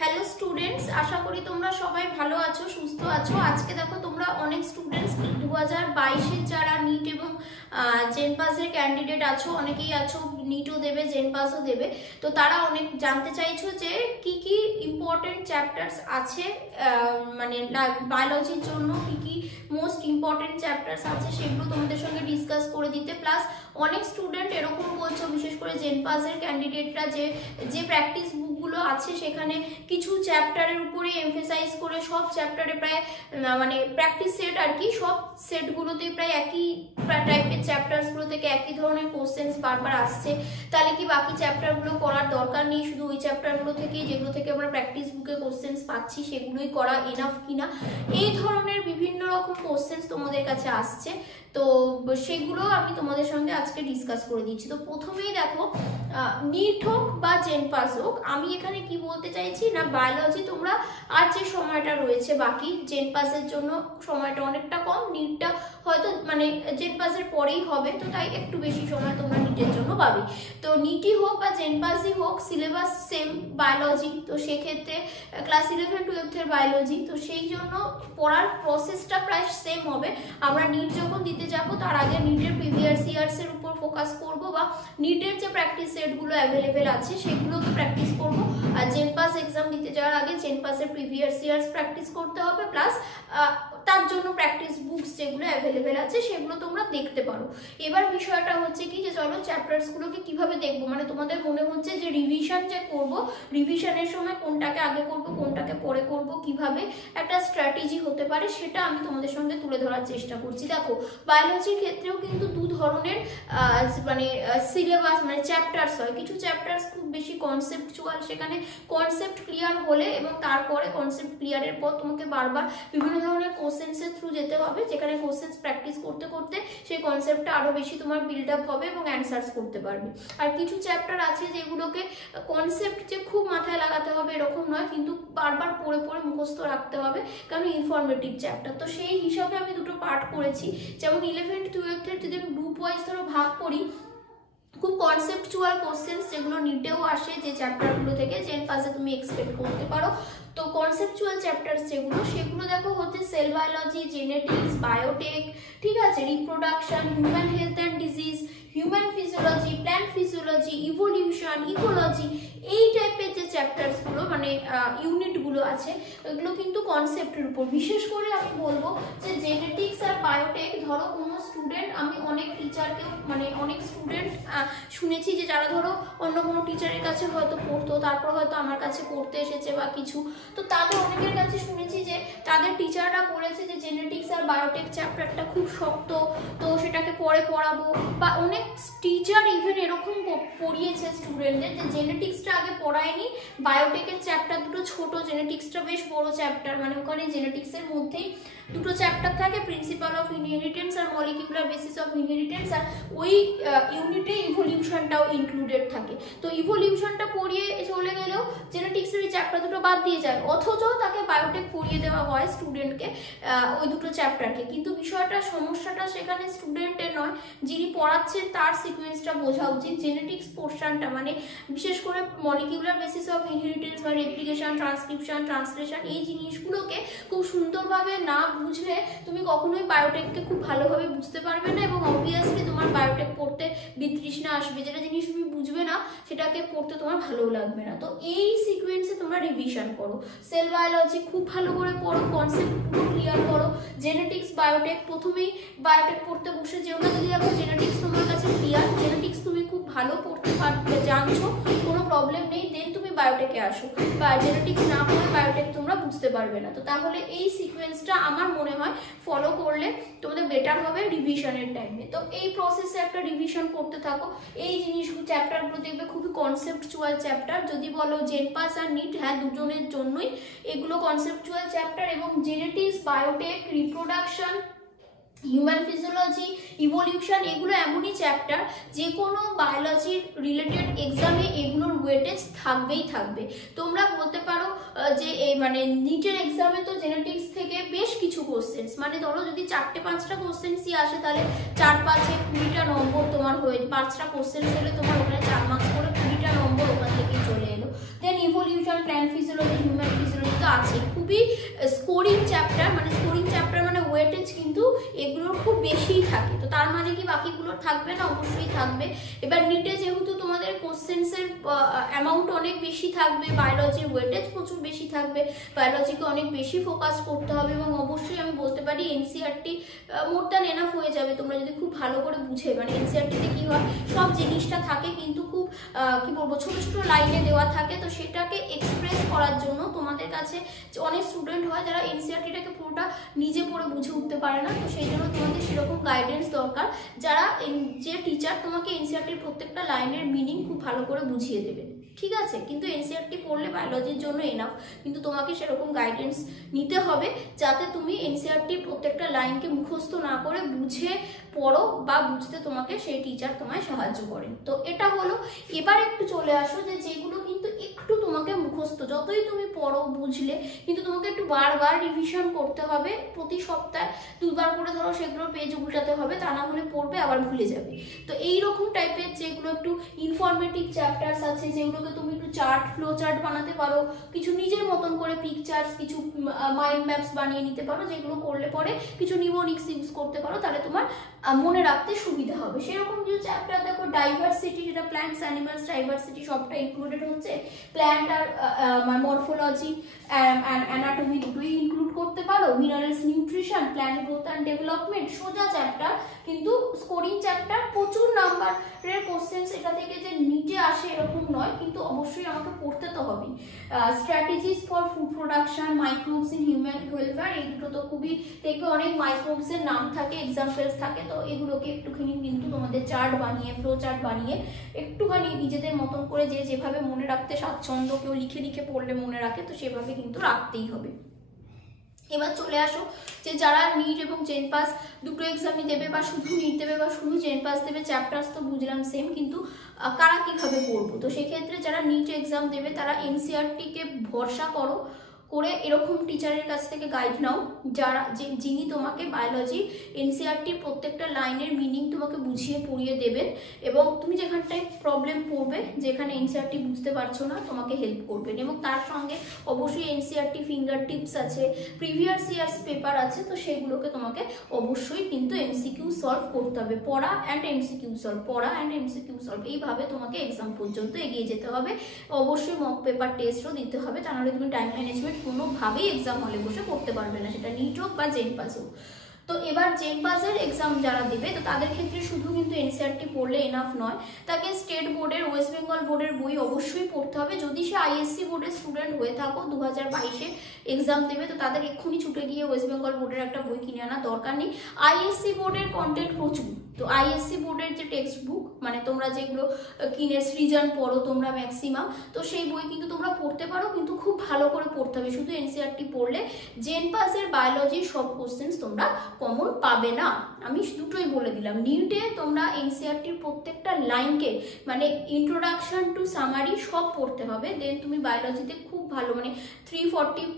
Hello students, আশা করি তোমরা সবাই ভালো আছো, সুস্থ আছো। আজকে দেখো তোমরা অনেক স্টুডেন্টস 2022-এর যারা নিট এবং জেন পাসের ক্যান্ডিডেট আছো, অনেকেই আছো নিটও দেবে জেন পাসও দেবে। তো তারা অনেক জানতে চাইছো যে কি কি ইম্পর্টেন্ট চ্যাপ্টার্স আছে, মানে বায়োলজির জন্য কি কি মোস্ট ইম্পর্টেন্ট চ্যাপ্টার্স আছে সেগুলো তোমাদের সঙ্গে ডিসকাস করে দিতে। প্লাস অনেক স্টুডেন্ট এরকম বলছো, বিশেষ করে জেন পাসের ক্যান্ডিডেটরা, যে প্র্যাকটিস বুকগুলো আছে সেখানে কিছু চ্যাপ্টারের উপরে এমফেসাইজ করে সব চ্যাপ্টারে প্রায় মানে প্র্যাকটিস সেট আর কি, সব সেটগুলোতে প্রায় একই টাইপের চ্যাপ্টারসগুলো থেকে একই ধরনের কোশ্চেন্স বারবার আসছে। তাহলে কি বাকি চ্যাপ্টারগুলো করার দরকার নেই, শুধু ওই চ্যাপ্টারগুলো থেকে যেগুলো থেকে আমরা প্র্যাকটিস বুকে কোশ্চেন্স পাচ্ছি সেগুলোই করা এনাফ কিনা, এই ধরনের বিভিন্ন রকম কোশ্চেন্স তোমাদের কাছে আসছে। তো সেগুলো আমি তোমাদের সঙ্গে আজকে ডিসকাস করে দিচ্ছি। তো প্রথমেই দেখো, নিট হোক বা জেন পাস হোক, আমি এখানে কি বলতে চাইছি না, বায়োলজি তোমরা আর যে সময়টা রয়েছে বাকি, জেন পাসের জন্য সময়টা অনেকটা কম, নিটটা হয়তো মানে জেন পাসের পরেই হবে, তো তাই একটু বেশি সময় তোমরা নিটের জন্য পাবে। তো নিটই হোক বা জেন পাসই হোক, সিলেবাস সেম বায়োলজি, তো সেক্ষেত্রে ক্লাস 11-12 বায়োলজি, তো সেই জন্য পড়ার প্রসেসটা প্রায় সেম হবে। আমরা নিট যখন দিতে যাব তার আগে নিটের প্রিভিয়াস ইয়ার্স এর উপর ফোকাস করব, বা নিটের যে প্র্যাকটিস সেটগুলো অ্যাভেলেবেল আছে সেগুলোকে প্র্যাকটিস করব। আর জেন পাস এক্সাম দিতে যাওয়ার আগে জেন পাসের প্রিভিয়াস ইয়ার্স প্র্যাকটিস করতে হবে, প্লাস তার জন্য প্র্যাকটিস বুকস যেগুলো অ্যাভেলেবেল আছে সেগুলো তোমরা দেখতে পারো। এবার বিষয়টা হচ্ছে কি, যে চলো চ্যাপ্টার্সগুলোকে কিভাবে দেখবো, মানে তোমাদের মনে হচ্ছে যে রিভিশন যে করব, রিভিশনের সময় কোনটাকে আগে করব কোনটাকে পরে করব, কিভাবে একটা স্ট্র্যাটেজি হতে পারে সেটা আমি তোমাদের সঙ্গে তুলে ধরার চেষ্টা করছি। দেখো, বায়োলজির ক্ষেত্রেও কিন্তু দু ধরনের মানে সিলেবাস মানে চ্যাপ্টার্স হয়। কিছু চ্যাপ্টার্স খুব বেশি কনসেপ্টচুয়াল, সেখানে কনসেপ্ট ক্লিয়ার হলে এবং তারপরে কনসেপ্ট ক্লিয়ারের পর তোমাকে বারবার বিভিন্ন ধরনের কোশ্চেন্সের থ্রু যেতে হবে, যেখানে কোশ্চেন্স প্র্যাকটিস করতে করতে সেই কনসেপ্টটা আরো বেশি তোমার বিল্ড আপ হবে এবং অ্যান্সার্স করতে পারবে। আর কিছু চ্যাপ্টার আছে যেগুলোকে কনসেপ্ট যে খুব মাথায় লাগাতে হবে এরকম নয়, কিন্তু বারবার পড়ে পড়ে মুখস্থ রাখতে হবে, কারণ ইনফরমেটিভ চ্যাপ্টার। তো সেই হিসাবে আমি দুটো পার্ট করেছি। যেমন 11-12 যদি আমি গ্রুপ ওয়াইজ ধরো ভাগ করি, খুব কনসেপ্টচুয়াল কোশ্চেন্স যেগুলো নিটেও আসে, যে চ্যাপ্টারগুলো থেকে জেন পাসে তুমি এক্সপেক্ট করতে পারো। তো কনসেপচুয়াল চ্যাপ্টার সেগুলো দেখো হচ্ছে সেল বায়োলজি, জেনেটিক্স, বায়োটেক, ঠিক আছে, reproduction, human health and disease, human physiology, plant physiology, evolution, ecology, এই টাইপের যে চ্যাপ্টার্সগুলো মানে ইউনিটগুলো আছে ওইগুলো কিন্তু কনসেপ্টের উপর। বিশেষ করে আমি বলবো যে জেনেটিক্স আর বায়োটেক, ধরো কোনো স্টুডেন্ট, আমি অনেক টিচারকে মানে অনেক স্টুডেন্ট শুনেছি যে যারা ধরো অন্য কোনো টিচারের কাছে হয়তো পড়তো, তারপর হয়তো আমার কাছে পড়তে এসেছে বা কিছু, তো তাদের অনেকের কাছে শুনেছি যে তাদের টিচাররা বলেছে যে জেনেটিক্স আর বায়োটেক চ্যাপ্টারটা খুব শক্ত, তো সেটাকে পরে পড়াবো, বা অনেক টিচার ইভেন এরকম পড়িয়েছে স্টুডেন্টদের যে জেনেটিক্সটা আগে পড়ায়নি, বায়োটেকের চ্যাপ্টার দুটো ছোট, জেনেটিক্সটা বেশ বড় চ্যাপ্টার, মানে ওখানে জেনেটিক্সের মধ্যেই দুটো চ্যাপ্টার থাকে, প্রিন্সিপাল অফ ইনহেরিটেন্স আর মলিকিউলার বেসিস অফ ইনহেরিটেন্স, আর ওই ইউনিটে ইভলিউশনটাও ইনক্লুডেড থাকে। তো ইভলিউশনটা পড়িয়ে চলে গেলেও জেনেটিক্সের ওই চ্যাপ্টার দুটো বাদ দিয়ে যায়, অথচ তাকে বায়োটেক পড়িয়ে দেওয়া হয় স্টুডেন্টকে ওই দুটো চ্যাপ্টারকে। কিন্তু সমস্যাটা সেখানে স্টুডেন্টের নয়, যিনি পড়াচ্ছেন তার সিকোয়েন্সটা বোঝা উচিত। জেনেটিক্স পোর্শনটা মানে বিশেষ করে মলিকিউলার বেসিস অফ ইনহেরিটেন্স বা রেপ্লিকেশন, ট্রান্সক্রিপশন, ট্রান্সলেশন, এই জিনিসগুলোকে খুব সুন্দরভাবে না বুঝলে তুমি কখনোই বায়োটেককে খুব ভালোভাবে বুঝতে পারবে না, এবং অবভিয়াসলি তোমার বায়োটেক পড়তে বিতৃষ্ণা আসবে। যেটা জিনিস তুমি বুঝবে না সেটাকে পড়তে তোমার ভালোও লাগবে না। তো এই সিকোয়েন্সে তোমরা রিভিশন করো। সেল বায়োলজি খুব ভালো করে পড়ো, কনসেপ্ট পুরো ক্লিয়ার করো। জেনেটিক্স, বায়োটেক, প্রথমেই বায়োটেক পড়তে বসে যেও না। যদি দেখো জেনেটিক্স তোমার কাছে ক্লিয়ার, জেনেটিক্স তুমি খুব ভালো পড়তে পারবে, জানছো, কোনো প্রবলেম নেই, দেন তুমি বায়োটেকে আসো। বা জেনেটিক্স না পড়ে বায়োটেক তোমরা বুঝতে পারবে না। তো তাহলে এই সিকোয়েন্সটা আমার মনে হয় ফলো করলে তোমাদের বেটার হবে রিভিশনের টাইমে। তো এই প্রসেসে একটা রিভিশন করতে থাকো। এই জিনিসগুলো চ্যাপ্টারগুলো দেখবে খুবই কনসেপ্টচুয়াল চ্যাপ্টার। যদি বলো জেন পাস আর নিট, হ্যাঁ দুজনের জন্যই এগুলো কনসেপ্টচুয়াল চ্যাপ্টার, এবং genetics, biotech, reproduction, human physiology, evolution, এগুলো এমনই চ্যাপ্টার যে কোনো বায়োলজির রিলেটেড এক্সামে এগুলোর ওয়েটেজ থাকবেই থাকবে। তোমরা বলতে পারো যে মানে নিটের এক্সামে তো জেনেটিক্স থেকে বেশ কিছু কোশ্চেন্স, মানে ধরো যদি 4-5টা কোশ্চেন্সই আসে তাহলে 4-5-এ 20টা নম্বর তোমার হয়ে, 5টা কোশ্চেন্স হলে তোমার ওখানে 4 মার্কস করে 20টা নম্বর ওখান থেকেই চলে এলো। Then evolution nutrition, plant physiology, human physiology তো আছে, খুবই স্কোরিং চ্যাপ্টার, মানে স্কোরিং চ্যাপ্টার মানে ওয়েটেজ কিন্তু এগুলোর খুব বেশিই থাকে। তো তার মানে কি বাকিগুলোর থাকবে না? অবশ্যই থাকবে। এবার নিটে যেহেতু তোমাদের কোশ্চেন্সের অ্যামাউন্ট অনেক বেশি থাকবে, বায়োলজির ওয়েটেজ প্রচুর বেশি থাকবে, বায়োলজিকে অনেক বেশি ফোকাস করতে হবে, এবং অবশ্যই আমি বলতে পারি এনসিইআরটি মোর দ্যান এনাফ হয়ে যাবে তোমরা যদি খুব ভালো করে বুঝে। মানে এনসিইআরটিতে কি হয়, সব জিনিসটা থাকে কিন্তু খুব কি বলবো ছোট ছোট লাইনে দেওয়া থাকে। তো সেটাকে এক্সপ্রেস করার জন্য তোমাদের কাছে অনেক স্টুডেন্ট হয় যারা এনসিইআরটিটাকে পুরোটা নিজে পড়ে বুঝে উঠতে পারে না। তো সেই জন্য তোমাদের সেরকম গাইডেন্স দরকার, যারা যে টিচার তোমাকে এনসিইআরটির প্রত্যেকটা লাইনের মিনিং খুব ভালো করে বুঝিয়ে দেবে, ঠিক আছে? কিন্তু এনসিইআরটি পড়লে বায়োলজির জন্য এনাফ, কিন্তু তোমাকে সেরকম গাইডেন্স নিতে হবে যাতে তুমি এনসিইআরটির প্রত্যেকটা লাইনকে মুখস্থ না করে বুঝে পড়ো, বা বুঝতে তোমাকে সেই টিচার তোমায় সাহায্য করেন। তো এটা হলো। এবার একটু চলে আসো যে যেগুলো কিন্তু একটু তোমাকে মুখস্থ, যতই তুমি পড়ো বুঝলে কিন্তু তোমাকে একটু বারবার রিভিশন করতে হবে, প্রতি সপ্তাহে দুবার করে ধরো সেগুলোর পেজ উল্টাতে হবে, তা না হলে পড়বে আবার ভুলে যাবে। তো এইরকম টাইপের যেগুলো একটু ইনফরমেটিভ চ্যাপ্টার্স আছে, যেগুলোকে তুমি একটু চার্ট, ফ্লো চার্ট বানাতে পারো, কিছু নিজের মতন করে পিকচার্স, কিছু মাইন্ড ম্যাপস বানিয়ে নিতে পারো, যেগুলো করলে পরে কিছু নিউমোনিক্স ইউজ করতে পারো, তাহলে তোমার মনে রাখতে সুবিধা হবে। সেরকম কিছু চ্যাপ্টার দেখো, ডাইভার্সিটি, যেটা প্ল্যান্টস অ্যানিমালস ডাইভার্সিটি সবটা ইনক্লুডেড হচ্ছে, প্ল্যান্ট আর মরফোলজি অ্যানাটমি দুটোই ইনক্লুড করতে পারো, minerals nutrition, plant growth and development, সোজা চ্যাপ্টার কিন্তু স্কোরিং চ্যাপ্টার, প্রচুর নাম্বারের কোশ্চেন্স এটা থেকে যে নিচে আসে এরকম নয়, কিন্তু অবশ্যই আমাকে পড়তে তো হবে। Strategies for food production, microbes in human welfare, এই দুটো তো খুবই দেখবে অনেক মাইক্রোবসের নাম থাকে, এক্সাম্পলস থাকে, তো এগুলোকে একটুখানি কিন্তু তোমাদের চার্ট বানিয়ে, ফ্লো চার্ট বানিয়ে একটুখানি নিজেদের মতন করে যে যেভাবে মনে রাখতে স্বাচ্ছন্দ্য, কেউ লিখে লিখে পড়লে মনে রাখে, তো সেভাবে কিন্তু রাখতেই হবে। এবার চলে আসো যে যারা নিট এবং জেন পাস দুটো এক্সামই দেবে, বা শুধু নিট দেবে বা শুধু জেন পাস দেবে, চ্যাপ্টার্স তো বুঝলাম সেম, কিন্তু কারা কিভাবে পড়বো? তো সেক্ষেত্রে যারা নিট এক্সাম দেবে তারা এনসিইআরটিকে ভরসা করো, করে এরকম টিচারের কাছ থেকে গাইড নাও, যারা যিনি তোমাকে বায়োলজি এনসিইআরটির প্রত্যেকটা লাইনের মিনিং তোমাকে বুঝিয়ে পড়িয়ে দেবেন, এবং তুমি যেখানটায় প্রবলেম পড়বে, যেখানে এনসিইআরটি বুঝতে পারছো না, তোমাকে হেল্প করবেন। এবং তার সঙ্গে অবশ্যই এনসিইআরটি ফিঙ্গার টিপস আছে, প্রিভিয়াস ইয়ার্স পেপার আছে, তো সেগুলোকে তোমাকে অবশ্যই কিন্তু এমসিকিউ সলভ করতে হবে। পড়া অ্যান্ড এমসিকিউ সলভ, পড়া অ্যান্ড এমসিকিউ সলভ, এইভাবে তোমাকে এক্সাম পর্যন্ত এগিয়ে যেতে হবে। অবশ্যই মক পেপার টেস্টও দিতে হবে, তা নাহলে তুমি টাইম ম্যানেজমেন্ট কোনোভাবেই এক্সাম হলে বসে করতে পারবে না, সেটা নিট হোক বা জেন পাস হোক। তো এবার জেন পাসের এক্সাম যারা দেবে, তো তাদের ক্ষেত্রে শুধু কিন্তু এনসিইআরটি পড়লে এনাফ নয়, তাকে স্টেট বোর্ডের, ওয়েস্ট বেঙ্গল বোর্ডের বই অবশ্যই পড়তে হবে। যদি সে আইএসসি বোর্ডের স্টুডেন্ট হয়ে থাকো, 2022-এ এক্সাম দেবে, তো তাদের এক্ষুনি ছুটে গিয়ে ওয়েস্ট বেঙ্গল বোর্ডের একটা বই কিনে আনার দরকার নেই। আইএসসি বোর্ডের কন্টেন্ট প্রচুর, তো আইএসসি বোর্ডের যে টেক্সট বুক, মানে তোমরা যেগুলো কিনে সৃজন পড়ো তোমরা ম্যাক্সিমাম, তো সেই বই কিন্তু তোমরা পড়তে পারো, কিন্তু খুব ভালো করে পড়তে হবে। শুধু এনসিইআরটি পড়লে জেন পাসের বায়োলজির সব কোশ্চেন্স তোমরা কমন পাবে না, আমি দুটোই বলে দিলাম। নিটে তোমরা এনসিইআরটির প্রত্যেকটা লাইনকে, মানে ইন্ট্রোডাকশন টু সামারি সব পড়তে হবে, দেন তুমি বায়োলজিতে খুব ভালো, মানে 340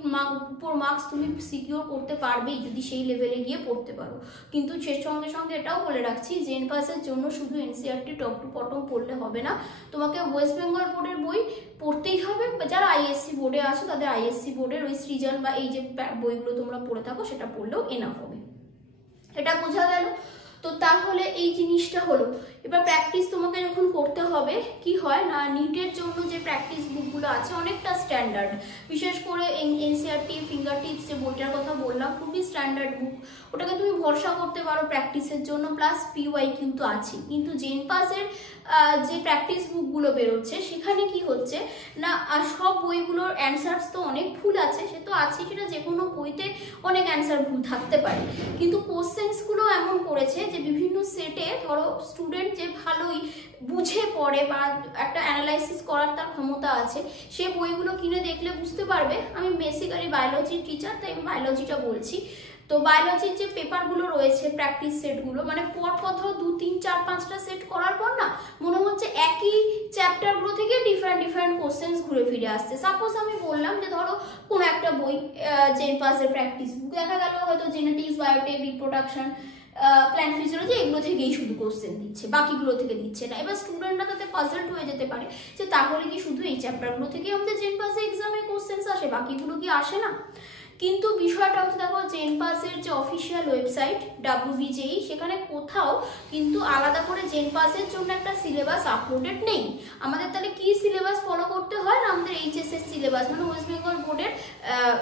উপর মার্কস তুমি সিকিউর করতে পারবেই যদি সেই লেভেলে গিয়ে পড়তে পারো। কিন্তু সে সঙ্গে সঙ্গে এটাও বলে রাখছি, জেন পাসের জন্য শুধু এনসিইআরটি টপ টু বটম পড়লে হবে না, তোমাকে ওয়েস্ট বেঙ্গল বোর্ডের বই পড়তেই হবে। যারা আইএসসি বোর্ডে আছো তাদের আইএসসি বোর্ডের ওই সৃজন বা এই যে বইগুলো তোমরা পড়ে থাকো সেটা পড়লেও এনাফ হবে। এটা বোঝা গেল? তো তাহলে এই জিনিসটা হলো। এবার প্র্যাকটিস তোমাকে যখন করতে হবে, কি হয় না, নিটের জন্য যে প্র্যাকটিস বুকগুলো আছে অনেকটা স্ট্যান্ডার্ড, বিশেষ করে এনসিইআরটি ফিঙ্গার টিপস যে বইটার কথা বললাম, খুবই স্ট্যান্ডার্ড বুক, ওটাকে তুমি ভরসা করতে পারো প্র্যাকটিসের জন্য, প্লাস পিওয়াই কিন্তু আছে। কিন্তু জেন পাসের যে প্র্যাকটিস বুকগুলো বেরোচ্ছে সেখানে কি হচ্ছে না, সব বইগুলোর অ্যান্সার্স তো অনেক ভুল আছে, সে তো আছে, সেটা যে কোনো বইতে অনেক অ্যান্সার ভুল থাকতে পারে, কিন্তু কোশ্চেন্সগুলো এমন করেছে যে বিভিন্ন সেটে ধরো স্টুডেন্ট যে ভালোই বুঝে পড়ে বা একটা অ্যানালাইসিস করার তার ক্ষমতা আছে, সে বইগুলো কিনে দেখলে বুঝতে পারবে। আমি বেসিক্যালি বায়োলজির টিচার, তাই আমি বায়োলজিটা বলছি। তো বায়োলজির যে পেপারগুলো রয়েছে প্র্যাকটিস সেটগুলো, মানে পর ধরো 2, 3, 4, 5টা সেট করার পর না মনে হচ্ছে একই চ্যাপ্টারগুলো থেকে ডিফারেন্ট কোশ্চেন্স ঘুরে ফিরে আসছে। সাপোজ আমি বললাম যে ধরো কোনো একটা বই জেন পাসের প্র্যাকটিস বুক, দেখা গেল হয়তো genetics, biotech, reproduction, plant physiology এগুলো থেকেই শুধু কোশ্চেন দিচ্ছে, বাকিগুলো থেকে দিচ্ছে না। এবার স্টুডেন্টরা তাতে পাজলড হয়ে যেতে পারে যে তাহলে কি শুধু এই চ্যাপ্টারগুলো থেকেই আমাদের জেনপাসে এক্সামে কোশ্চেন আসে, বাকিগুলো কি আসে না? কিন্তু বিষয়টা হচ্ছে দেখো জেনপাসের যে অফিসিয়াল ওয়েবসাইট WBJEE সেখানে কোথাও কিন্তু আলাদা করে জেনপাসের জন্য একটা সিলেবাস আপলোডেড নেই। আমাদের তাহলে কি সিলেবাস ফলো করতে হয় না, আমাদের HSS সিলেবাস মানে ওয়েস্ট বেঙ্গল বোর্ডের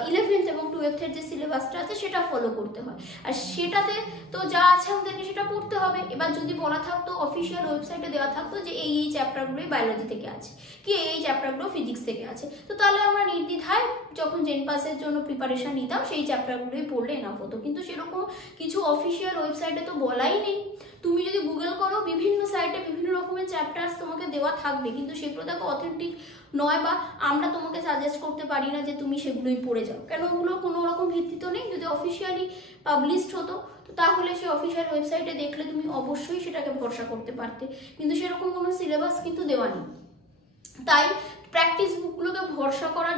11th এবং 12th যে সিলেবাসটা আছে সেটা ফলো করতে হয়। আর সেটাতে তো যা আছে আমাদেরকে সেটা পড়তে হবে। এবার যদি বলা থাকতো অফিসিয়াল ওয়েবসাইটে দেওয়া থাকতো যে এই চ্যাপ্টারগুলোই বায়োলজি থেকে আছে কি এই চ্যাপ্টারগুলো ফিজিক্স থেকে আছে, তো তাহলে আমরা নির্দ্বিধায় যখন জেনপাসের জন্য প্রিপারেশন নিতাম সেই চ্যাপ্টারগুলোই পড়লে এনাফ হতো। কিন্তু সেরকম কিছু অফিসিয়াল ওয়েবসাইটে তো বলাই নেই। তুমি যদি গুগল করো বিভিন্ন সাইটে বিভিন্ন রকমের চ্যাপ্টার্স তোমাকে দেওয়া থাকবে, কিন্তু সেগুলো দেখো অথেন্টিক নয় বা আমরা তোমাকে সাজেস্ট করতে পারি না যে তুমি সেগুলোই পড়ে যাও, কেন ওগুলো কোনো রকম ভিত্তি তো নেই। যদি অফিসিয়ালি পাবলিশড হতো তো তাহলে সেই অফিসিয়াল ওয়েবসাইটে দেখলে তুমি অবশ্যই সেটাকে ভরসা করতে পারতে, কিন্তু সেরকম কোনো সিলেবাস কিন্তু দেওয়া নেই। তাই প্র্যাকটিস বুকগুলোকে ভরসা করার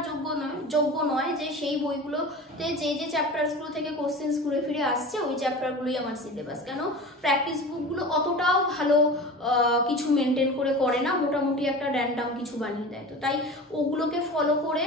যোগ্য নয় যে সেই বইগুলোতে যে চ্যাপ্টারসগুলো থেকে কোশ্চেন্স ঘুরে ফিরে আসছে ওই চ্যাপ্টারগুলোই আমার সিলেবাস। কেন প্র্যাকটিস বুকগুলো অতটাও ভালো কিছু মেনটেন করে না, মোটামুটি একটা র্যান্ডাম কিছু বানিয়ে দেয়। তো তাই ওগুলোকে ফলো করে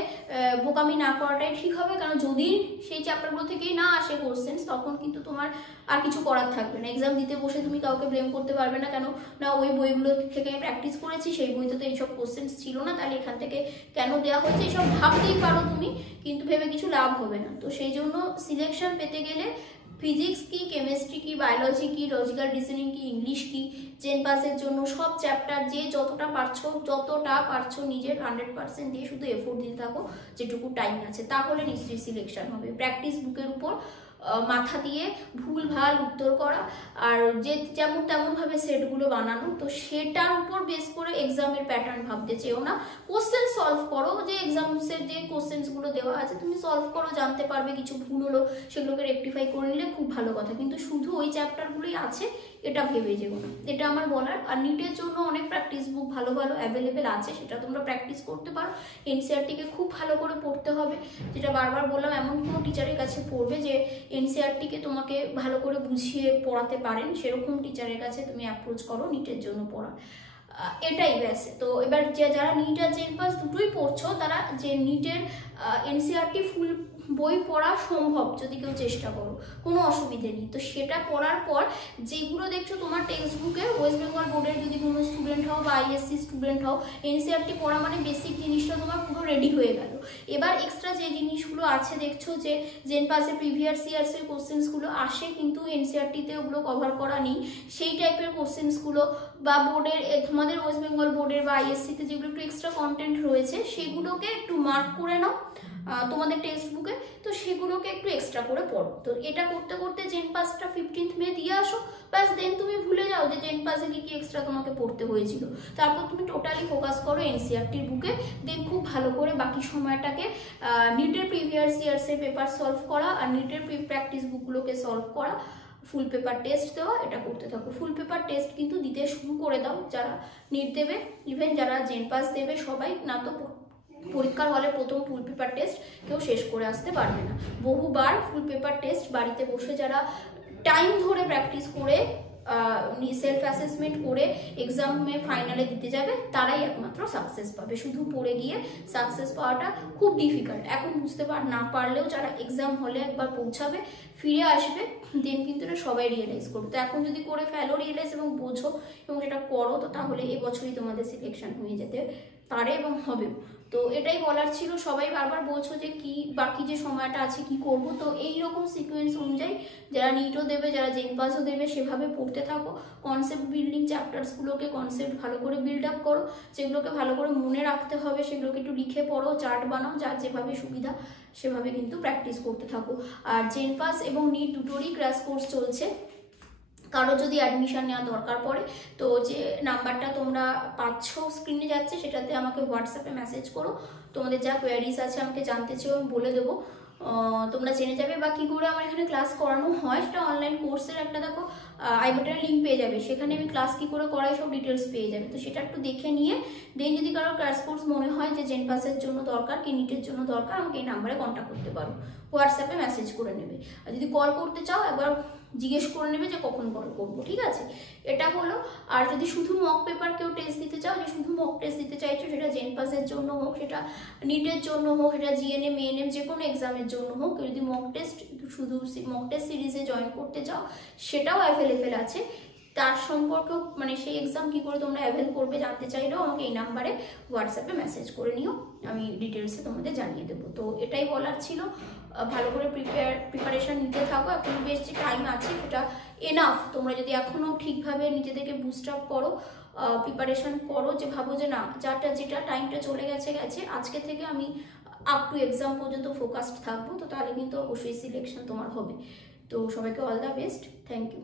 বোকামি না করাটাই ঠিক হবে, কারণ যদি সেই চ্যাপ্টারগুলো থেকেই না আসে কোশ্চেন্স তখন কিন্তু তোমার আর কিছু করার থাকবে না। এক্সাম দিতে বসে তুমি কাউকে ব্লেম করতে পারবে না, কেন না ওই বইগুলো থেকে আমি প্র্যাকটিস করেছি, সেই বইতে তো এইসব কোশ্চেন্স ছিল না, তাহলে এখান থেকে কেন দেওয়া হয়েছে এইসব ভাবতেই পারো তুমি, কিন্তু ভেবে কিছু লাভ হবে না। তো সেই জন্য সিলেকশন পেতে গেলে ফিজিক্স কি, কেমিস্ট্রি কি, বায়োলজি কি, লজিক্যাল রিজনিং কি, ইংলিশ কি, জেনপাসের জন্য সব চ্যাপ্টার যে যতটা পারছো নিজের 100% দিয়ে শুধু এফোর্ট দিতে থাকো যেটুকু টাইম আছে, তাহলে নিশ্চয়ই সিলেকশন হবে। প্র্যাকটিস বুকের উপর মাথা দিয়ে ভুল ভাল উত্তর করা আর যে যেমন তেমনভাবে সেটগুলো বানানো, তো সেটার উপর বেস করে এক্সামের প্যাটার্ন ভাবতে চেও না। কোশ্চেন সলভ করো, যে এক্সামসের যে কোশ্চেন্সগুলো দেওয়া আছে তুমি সলভ করো, জানতে পারবে কিছু ভুল হলো সেগুলোকে রেকটিফাই করে নিলে খুব ভালো কথা, কিন্তু শুধু ওই চ্যাপ্টারগুলোই আছে এটা ভেবে যেও না, এটা আমার বলার। আর নিটের জন্য অনেক প্র্যাকটিস বুক ভালো অ্যাভেলেবেল আছে, সেটা তোমরা প্র্যাকটিস করতে পারো। এনসিআরটিকে খুব ভালো করে পড়তে হবে, যেটা বারবার বললাম, এমন কোনো টিচারের কাছে পড়বে যে এনসিআরটিকে তোমাকে ভালো করে বুঝিয়ে পড়াতে পারেন, সেরকম টিচারের কাছে তুমি অ্যাপ্রোচ করো নিটের জন্য পড়া, এটাই ব্যাস। তো এবার যারা নিট আর জেনপাস দুটোই পড়ছো তারা যে নিটের এনসিআরটি ফুল বই পড়া সম্ভব যদি কেউ চেষ্টা করো, কোনো অসুবিধে নেই। তো সেটা পড়ার পর যেগুলো দেখছো তোমার টেক্সট বুকে, ওয়েস্ট বেঙ্গল বোর্ডের যদি কোনো স্টুডেন্ট হও বা আইএসসি স্টুডেন্ট হও, এনসিআরটি পড়া মানে বেসিক জিনিসটা তোমার পুরো রেডি হয়ে গেল। এবার এক্সট্রা যে জিনিসগুলো আছে দেখছো যে জেনপাসে প্রিভিয়াস ইয়ার্সের কোশ্চেন্সগুলো আসে কিন্তু এনসিআরটিতে ওগুলো কভার করা নেই, সেই টাইপের কোশ্চেন্সগুলো বা বোর্ডের তোমাদের ওয়েস্ট বেঙ্গল বোর্ডের বা আইএসসিতে যেগুলো একটু এক্সট্রা কন্টেন্ট রয়েছে সেগুলোকে একটু মার্ক করে নাও তোমাদের টেক্সট বুকে, তো সেগুলোকে একটু এক্সট্রা করে পড়ো। তো এটা করতে করতে জেনপাসটা 15th মে দিয়ে আসো, ব্যাস দেন তুমি ভুলে যাও যে জেনপাসে কি কি এক্সট্রা তোমাকে পড়তে হয়েছিল। তারপর তুমি টোটালি ফোকাস করো এনসিআরটির বুকে, দেন খুব ভালো করে বাকি সময়টাকে নিটের প্রিভিয়াস ইয়ার্সের পেপার সলভ করা আর নিটের প্র্যাকটিস বুকগুলোকে সলভ করা, ফুল পেপার টেস্ট দেওয়া, এটা করতে থাকো। ফুল পেপার টেস্ট কিন্তু দিতে শুরু করে দাও যারা নিট দেবে, ইভেন যারা জেনপাস দেবে সবাই, না তো পরীক্ষার হলে প্রথম ফুল পেপার টেস্ট কেউ শেষ করে আসতে পারবে না। বহুবার ফুল পেপার টেস্ট বাড়িতে বসে যারা টাইম ধরে প্র্যাকটিস করে সেলফ অ্যাসেসমেন্ট করে এক্সামে ফাইনালে দিতে যাবে তারাই একমাত্র সাকসেস পাবে। শুধু পড়ে গিয়ে সাকসেস পাওয়াটা খুব ডিফিকাল্ট। এখন বুঝতে না পারলেও যারা এক্সাম হলে একবার পৌঁছাবে, ফিরে আসবে, দেন কিন্তু এটা সবাই রিয়েলাইজ করবে। তো এখন যদি করে ফেলো রিয়েলাইজ এবং বোঝো এবং সেটা করো, তো তাহলে এবছরই তোমাদের সিলেকশন হয়ে যেতে পারে এবং হবেও। তো এটাই বলার ছিল। সবাই বারবার বলছো যে কি বাকি যে সময়টা আছে কি করব, তো এই রকম সিকোয়েন্স অনুযায়ী যারা নিটও দেবে যারা জেনপাসও দেবে সেভাবে পড়তে থাকো। কনসেপ্ট বিল্ডিং চ্যাপ্টার্সগুলোকে কনসেপ্ট ভালো করে বিল্ড আপ করো, যেগুলোকে ভালো করে মনে রাখতে হবে সেগুলোকে একটু লিখে পড়ো, চার্ট বানাও, যার যেভাবে সুবিধা সেভাবে কিন্তু প্র্যাকটিস করতে থাকো। আর জেনপাস এবং নিট দুটোরই ক্র্যাশ কোর্স চলছে। কারো যদি অ্যাডমিশন নেওয়ার দরকার পড়ে তো যে নাম্বারটা তোমরা পাচ্ছ স্ক্রিনে যাচ্ছে সেটাতে আমাকে হোয়াটসঅ্যাপে মেসেজ করো, তোমাদের যা কোয়ারিজ আছে আমাকে জানতে চেয়েও আমি বলে দেবো, তোমরা জেনে যাবে। বা কী করে আমার এখানে ক্লাস করানো হয় সেটা অনলাইন কোর্সের একটা দেখো আই বাটনের লিঙ্ক পেয়ে যাবে, সেখানে আমি ক্লাস কী করে করাই সব ডিটেলস পেয়ে যাবে। তো সেটা একটু দেখে নিয়ে দেন যদি কারো ক্র্যাশ কোর্স মনে হয় যে জেনপাসের জন্য দরকার কি নিটের জন্য দরকার, আমাকে এই নাম্বারে কন্ট্যাক্ট করতে পারো, হোয়াটসঅ্যাপে মেসেজ করে নেবে। আর যদি কল করতে চাও একবার জিজ্ঞেস করে নেবে যে কখন কল করবো, ঠিক আছে? এটা হলো। আর যদি শুধু মক পেপার কেউ টেস্ট দিতে চাও, যে শুধু মক টেস্ট দিতে চাইছো, সেটা জেনপাসের জন্য হোক, সেটা নিটের জন্য হোক, সেটা জিএনএম এএনএম যে কোনো এক্সামের জন্য হোক, যদি মক টেস্ট শুধু মক টেস্ট সিরিজে জয়েন করতে চাও, সেটাও অ্যাভেলেবেল আছে। তার সম্পর্কেও মানে সেই এক্সাম কী করে তোমরা অ্যাভেল করবে জানতে চাইলেও আমাকে এই নাম্বারে হোয়াটসঅ্যাপে মেসেজ করে নিও, আমি ডিটেলসে তোমাদের জানিয়ে দেবো। তো এটাই বলার ছিল, ভালো করে প্রিপারেশান নিতে থাকো। এখন বেশ যে টাইম আছে সেটা এনাফ। তোমরা যদি এখনও ঠিকভাবে নিজেদেরকে বুস্ট আপ করো, প্রিপারেশান করো, যে ভাবো যে না যেটা টাইমটা চলে গেছে আজকে থেকে আমি আপ টু এক্সাম পর্যন্ত ফোকাসড থাকবো, তো তাহলে কিন্তু অবশ্যই সিলেকশন তোমার হবে। তো সবাইকে all the best, thank you.